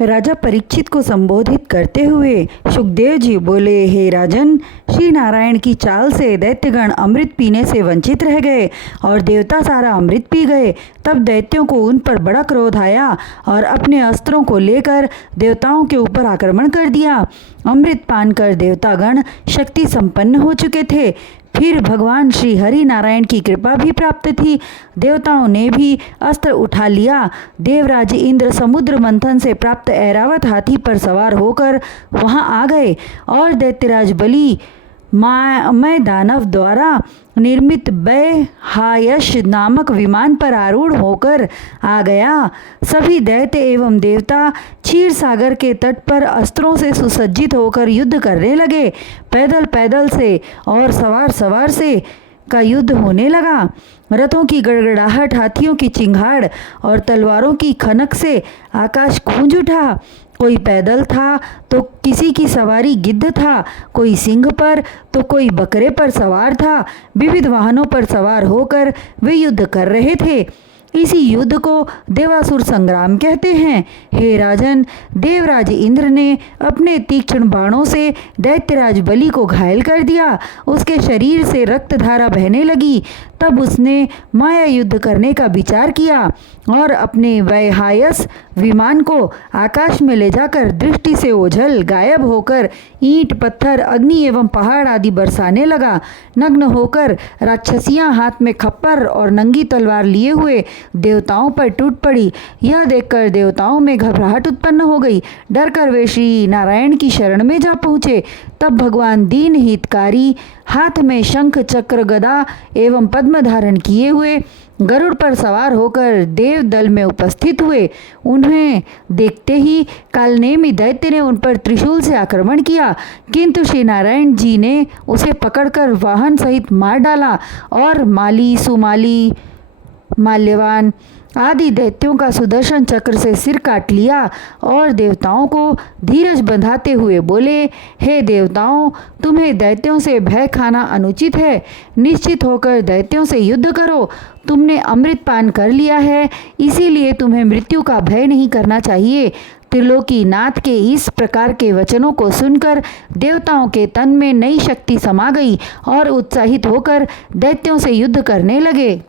राजा परीक्षित को संबोधित करते हुए सुखदेव जी बोले, हे राजन, श्री नारायण की चाल से दैत्यगण अमृत पीने से वंचित रह गए और देवता सारा अमृत पी गए। तब दैत्यों को उन पर बड़ा क्रोध आया और अपने अस्त्रों को लेकर देवताओं के ऊपर आक्रमण कर दिया। अमृत पान कर देवतागण शक्ति संपन्न हो चुके थे। फिर भगवान श्री हरि नारायण की कृपा भी प्राप्त थी। देवताओं ने भी अस्त्र उठा लिया। देवराज इंद्र समुद्र मंथन से प्राप्त ऐरावत हाथी पर सवार होकर वहां आ गए और दैत्यराज बलि मैं दानव द्वारा निर्मित वैहायश नामक विमान पर आरूढ़ होकर आ गया। सभी दैत्य एवं देवता क्षीर सागर के तट पर अस्त्रों से सुसज्जित होकर युद्ध करने लगे। पैदल पैदल से और सवार सवार से का युद्ध होने लगा। रथों की गड़गड़ाहट, हाथियों की चिंगाड़ और तलवारों की खनक से आकाश गूंज उठा। कोई पैदल था तो किसी की सवारी गिद्ध था, कोई सिंह पर तो कोई बकरे पर सवार था। विविध वाहनों पर सवार होकर वे युद्ध कर रहे थे। इसी युद्ध को देवासुर संग्राम कहते हैं। हे राजन, देवराज इंद्र ने अपने तीक्ष्ण बाणों से दैत्यराज बलि को घायल कर दिया। उसके शरीर से रक्तधारा बहने लगी। तब उसने माया युद्ध करने का विचार किया और अपने वैहायस विमान को आकाश में ले जाकर दृष्टि से ओझल गायब होकर ईंट, पत्थर, अग्नि एवं पहाड़ आदि बरसाने लगा। नग्न होकर राक्षसियां हाथ में खप्पर और नंगी तलवार लिए हुए देवताओं पर टूट पड़ी। यह देखकर देवताओं में घबराहट उत्पन्न हो गई। डरकर वे श्री नारायण की शरण में जा पहुँचे। तब भगवान दीन हितकारी हाथ में शंख, चक्र, गदा एवं पद्म धारण किए हुए गरुड़ पर सवार होकर देव दल में उपस्थित हुए। उन्हें देखते ही कालनेमी दैत्य ने उन पर त्रिशूल से आक्रमण किया, किंतु श्री नारायण जी ने उसे पकड़कर वाहन सहित मार डाला और माली, सुमाली, माल्यवान आदि दैत्यों का सुदर्शन चक्र से सिर काट लिया और देवताओं को धीरज बंधाते हुए बोले, हे देवताओं, तुम्हें दैत्यों से भय खाना अनुचित है। निश्चित होकर दैत्यों से युद्ध करो। तुमने अमृत पान कर लिया है, इसीलिए तुम्हें मृत्यु का भय नहीं करना चाहिए। त्रिलोकी नाथ के इस प्रकार के वचनों को सुनकर देवताओं के तन में नई शक्ति समा गई और उत्साहित होकर दैत्यों से युद्ध करने लगे।